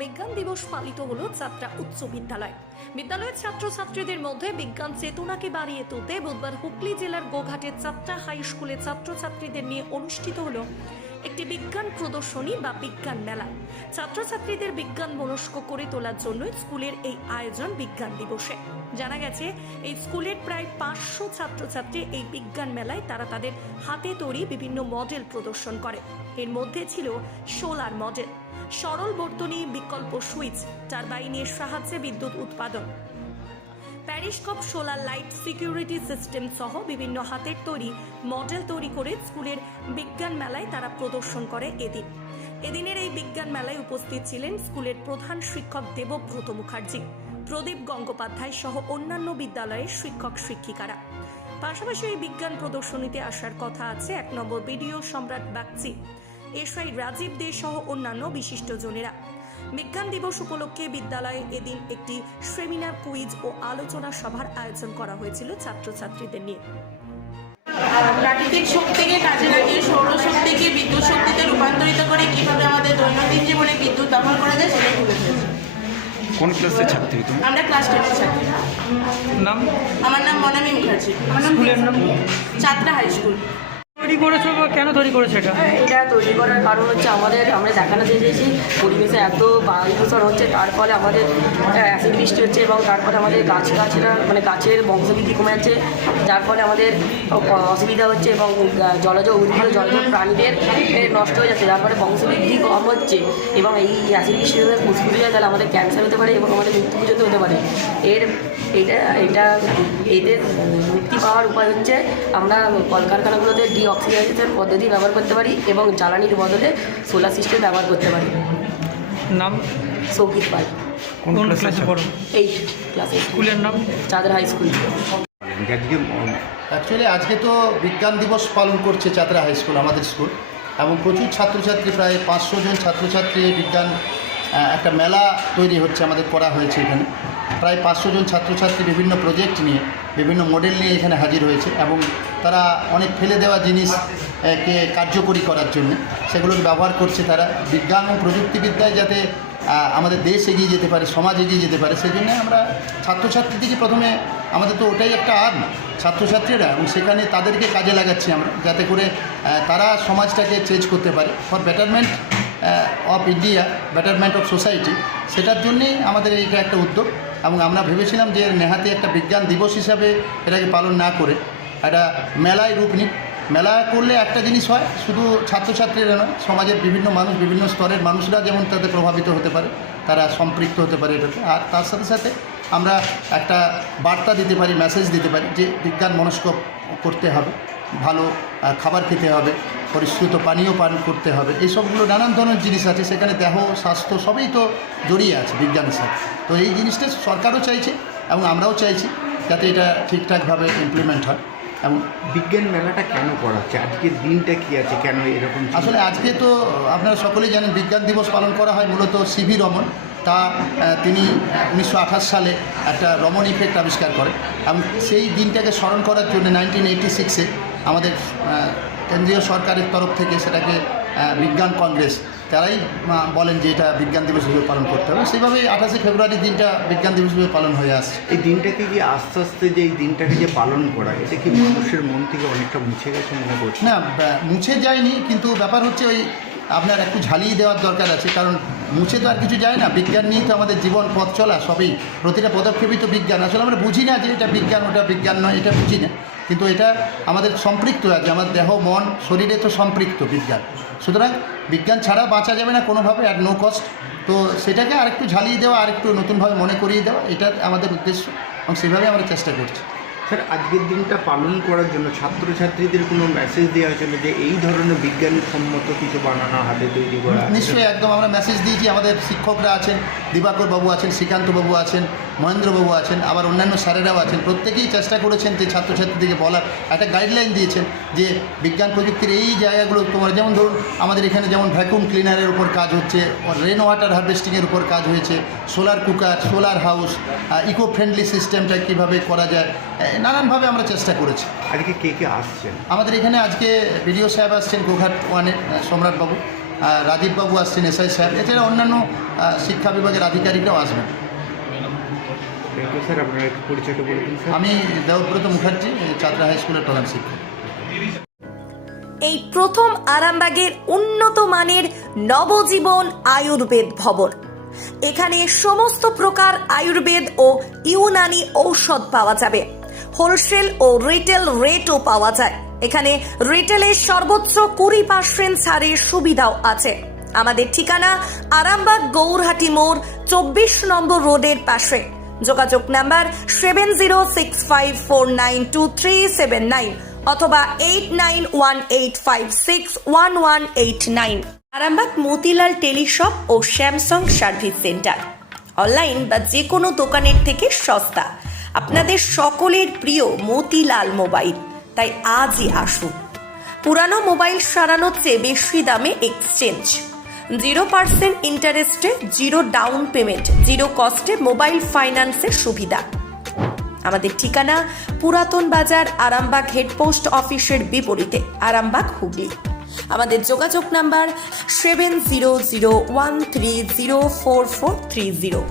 বিজ্ঞান দিবস পালিত হলো যাত্রা উচ্চ বিদ্যালয়। বিদ্যালয়ের ছাত্রছাত্রীদের মধ্যে বিজ্ঞান চেতনাকে বাড়িয়ে তুলতে বুধবার হুগলি জেলার গোঘাটের যাত্রা হাই স্কুলে ছাত্রছাত্রীদের নিয়ে অনুষ্ঠিত হলো একটি বিজ্ঞান প্রদর্শনী বা বিজ্ঞান মেলা। ছাত্রছাত্রীদের বিজ্ঞান মনস্ক করে তোলার জন্য স্কুলের এই আয়োজন বিজ্ঞান দিবসে। জানা গেছে এই স্কুলের প্রায় 500 ছাত্রছাত্রী এই বিজ্ঞান মেলায় তারা তাদের হাতে তৈরি বিভিন্ন মডেল প্রদর্শন করে। এর মধ্যে ছিল সোলার মডেল, সরল বর্তনী, বিকল্প সুইচ, টারবাইনের সাহায্যে বিদ্যুৎ উৎপাদন, প্যারিস্কোপ, সোলার লাইট, সিকিউরিটি সিস্টেম সহ বিভিন্ন হাতের তৈরি মডেল তৈরি করে স্কুলের বিজ্ঞান মেলায় তারা প্রদর্শন করে। এদিনের এই বিজ্ঞান মেলায় উপস্থিত ছিলেন স্কুলের প্রধান শিক্ষক দেবব্রত মুখার্জি, প্রদীপ গঙ্গোপাধ্যায় সহ অন্যান্য বিদ্যালয়ের শিক্ষক শিক্ষিকারা। পাশাপাশি এই বিজ্ঞান প্রদর্শনীতে আসার কথা আছে 1 নম্বর বিডিও সম্রাট বাগচি, এসআই রাজীব দে সহ অন্যান্য বিশিষ্টজনেরা। বিজ্ঞান দিবস উপলক্ষে বিদ্যালয়ে এদিন একটি সেমিনার, কুইজ ও আলোচনা সভার আয়োজন করা হয়েছিল ছাত্রছাত্রীদের নিয়ে। প্রাকৃতিক শক্তিকে কাজে লাগিয়ে সৌরশক্তিকে বিদ্যুৎ শক্তিতে রূপান্তরিত করে কিভাবে আমাদের দৈনন্দিন জীবনে বিদ্যুৎ ব্যবহার করা যায় সেটাই তুলে ধরেছে। কোন ক্লাসের ছাত্রী তুমি? আমরা ক্লাস 10 ছাত্রী। নাম? আমার নাম মনামি মুখার্জি। স্কুলের নাম? যাত্রা হাই স্কুল। তৈরি করেছো বা কেন তৈরি করেছো এটা? এটা তৈরি করার কারণ হচ্ছে আমরা দেখানো চেয়েছি পরিবেশে এত বায়ু দূষণ হচ্ছে, তার ফলে আমাদের অ্যাসিড বৃষ্টি হচ্ছে এবং তারপরে আমাদের গাছের বংশবৃদ্ধি কমে যাচ্ছে, যার ফলে আমাদের অসুবিধা হচ্ছে এবং জলজ উদ্ভিদ, জলজ প্রাণীদের নষ্ট হয়ে যাচ্ছে, যার ফলে বংশবৃদ্ধি কম হচ্ছে এবং এই অ্যাসিড বৃষ্টি হয়ে ফুসফুস হয়ে তাহলে আমাদের ক্যান্সার হতে পারে এবং আমাদের মৃত্যু পর্যন্ত হতে পারে। এদের মুক্তি পাওয়ার উপায় হচ্ছে আমরা কলকারখানাগুলোতে অক্সিজেনাইজেশন পদ্ধতি ব্যবহার করতে পারি এবং জ্বালানির বদলে সোলার সিস্টেম ব্যবহার করতে পারি। নাম? সৌকিত পাল। কোন ক্লাসে পড়ো? 8 ক্লাসে। স্কুলের নাম? চাঁদরা হাই স্কুল। অ্যাকচুয়ালি আজকে তো বিজ্ঞান দিবস পালন করছে চাতরা হাই স্কুল, আমাদের স্কুল, এবং প্রচুর ছাত্রছাত্রী, প্রায় 500 জন ছাত্রছাত্রী বিজ্ঞান একটা মেলা তৈরি হচ্ছে, আমাদের করা হয়েছে এখানে। প্রায় 500 জন ছাত্রছাত্রী বিভিন্ন প্রজেক্ট নিয়ে, বিভিন্ন মডেল নিয়ে এখানে হাজির হয়েছে এবং তারা অনেক ফেলে দেওয়া জিনিসকে কার্যকরী করার জন্য সেগুলোকে ব্যবহার করছে। তারা বিজ্ঞান ও প্রযুক্তিবিদ্যায় যাতে আমাদের দেশ এগিয়ে যেতে পারে, সমাজ এগিয়ে যেতে পারে, সেই জন্য আমরা ছাত্রছাত্রীদেরকে প্রথমে, আমাদের তো ওটাই একটা আর্ন ছাত্রছাত্রীরা, এবং সেখানে তাদেরকে কাজে লাগাচ্ছি আমরা যাতে করে তারা সমাজটাকে চেঞ্জ করতে পারে for betterment of India, betterment of society. সেটার জন্যেই আমাদের এইটা একটা উদ্যোগ এবং আমরা ভেবেছিলাম যে নেহাতি একটা বিজ্ঞান দিবস হিসাবে এটাকে পালন না করে একটা মেলায় রূপ নিই। মেলা করলে একটা জিনিস হয়, শুধু ছাত্রছাত্রীরা নয়, সমাজের বিভিন্ন মানুষ, বিভিন্ন স্তরের মানুষরা যেমন তাতে প্রভাবিত হতে পারে, তারা সম্পৃক্ত হতে পারে এটাতে। আর তার সাথে সাথে আমরা একটা বার্তা দিতে পারি, মেসেজ দিতে পারি যে বিজ্ঞান মনস্ক করতে হবে, ভালো খাবার খেতে হবে, পরিশ্রুত পানীয় পান করতে হবে, এইসবগুলো নানান ধরনের জিনিস আছে সেখানে। দেহ, স্বাস্থ্য সবই তো জড়িয়ে আছে বিজ্ঞানের সাথে। তো এই জিনিসটা সরকারও চাইছে এবং আমরাও চাইছি যাতে এটা ঠিকঠাকভাবে ইমপ্লিমেন্ট হয়। এবং বিজ্ঞান মেলাটা কেন করা হচ্ছে? আজকের দিনটা কি আছে, কেন এরকম? আসলে আজকে তো আপনারা সকলেই জানেন বিজ্ঞান দিবস পালন করা হয় মূলত সিভি রমন। তিনি 1928 সালে একটা রমন ইফেক্ট আবিষ্কার করেন এবং সেই দিনটাকে স্মরণ করার জন্য 1986-এ আমাদের কেন্দ্রীয় সরকারের তরফ থেকে সেটাকে বিজ্ঞান কংগ্রেস, তারাই বলেন যে এটা বিজ্ঞান দিবস হিসেবে পালন করতে হবে। সেইভাবেই 28শে ফেব্রুয়ারি দিনটা বিজ্ঞান দিবস হিসেবে পালন হয়ে আসছে। এই দিনটাকে কি আস্তে আস্তে যে এই দিনটাকে যে পালন করা, এটা কি মানুষের মন থেকে অনেকটা মুছে গেছে মনে করছে? না, মুছে যায়নি, কিন্তু ব্যাপার হচ্ছে ওই আপনার একটু ঝালিয়ে দেওয়ার দরকার আছে, কারণ মুছে তো আর কিছু যায় না। বিজ্ঞান নিয়ে তো আমাদের জীবন পথ চলা, সবই, প্রতিটা পদক্ষেপই তো বিজ্ঞান। আসলে আমরা বুঝি না যে এটা বিজ্ঞান, ওটা বিজ্ঞান নয়, এটা বুঝি না, কিন্তু এটা আমাদের সম্পৃক্ত আছে, আমার দেহ, মন, শরীরে তো সম্পৃক্ত বিজ্ঞান। সুতরাং বিজ্ঞান ছাড়া বাঁচা যাবে না কোনোভাবে, অ্যাট নো কস্ট। তো সেটাকে আরেকটু ঝালিয়ে দেওয়া, আরেকটু নতুনভাবে মনে করিয়ে দেওয়া, এটা আমাদের উদ্দেশ্য এবং সেভাবে আমরা চেষ্টা করছি। স্যার, আজকের দিনটা পালন করার জন্য ছাত্রছাত্রীদের কোনো মেসেজ দেওয়া হয়েছিল যে এই ধরনের বিজ্ঞানসম্মত কিছু বানানো, হাতে তৈরি করা? নিশ্চয়ই, একদম আমরা মেসেজ দিয়েছি। আমাদের শিক্ষকরা আছেন, দিবাকর বাবু আছেন, শ্রীকান্তবাবু আছেন, মহেন্দ্রবাবু আছেন, আবার অন্যান্য স্যারেরাও আছেন। প্রত্যেকেই চেষ্টা করেছেন যে ছাত্রছাত্রীদেরকে বলার, একটা গাইডলাইন দিয়েছেন যে বিজ্ঞান প্রযুক্তির এই জায়গাগুলো তোমার, যেমন ধরুন আমাদের এখানে যেমন ভ্যাকুয়াম ক্লিনারের উপর কাজ হচ্ছে, রেন ওয়াটার হারভেস্টিংয়ের উপর কাজ হয়েছে, solar cooker, solar house, eco friendly সিস্টেমটা কীভাবে করা যায়, নানানভাবে আমরা চেষ্টা করেছি। আজকে কে কে আসছেন? আমাদের এখানে আজকে বিডিও সাহেব আসছেন গোঘাট 1-এর সম্রাটবাবু, রাজীববাবু আসছেন, এসআই স্যার, এছাড়া অন্যান্য শিক্ষা বিভাগের আধিকারিকরাও আসবেন। স্যার আপনার একটু পরিচয়টা বলে দিন স্যার। আমি দেবব্রত মুখার্জি, ছাত্রা হাই স্কুলের প্রধান শিক্ষক। এই প্রথম আরামবাগের উন্নত মানের নবজীবন আয়ুর্বেদ ভবন। এখানে সমস্ত প্রকার আয়ুর্বেদ ও ইউনানি ঔষধ পাওয়া যাবে। হোলসেল ও রিটেল রেটও পাওয়া যায়। এখানে রিটেলের সর্বোচ্চ 20% ছাড়ের সুবিধাও আছে। আমাদের ঠিকানা আরামবাগ গৌরহাটি মোড় 24 নম্বর রোডের পাশে। যোগাযোগ নাম্বার 7065492379 অথবা 8918561189। আরামবাগ মতিলাল টেলিশপ ও স্যামসাং সার্ভিস সেন্টার। অনলাইন বা যে কোনো দোকানের থেকে সস্তা। আপনাদের সকলের প্রিয় মতিলাল মোবাইল। তাই আজই আসুন। পুরানো মোবাইল সারানোর চেয়ে বেশি দামে এক্সচেঞ্জ। 0% ইন্টারেস্টে, 0 ডাউন পেমেন্ট, 0 কস্টে মোবাইল ফাইন্যান্সের সুবিধা। আমাদের ঠিকানা পুরাতন বাজার, আরামবাগ হেডপোস্ট অফিসের বিপরীতে, আরামবাগ হুগলি। আমাদের যোগাযোগ নাম্বার 7001304430।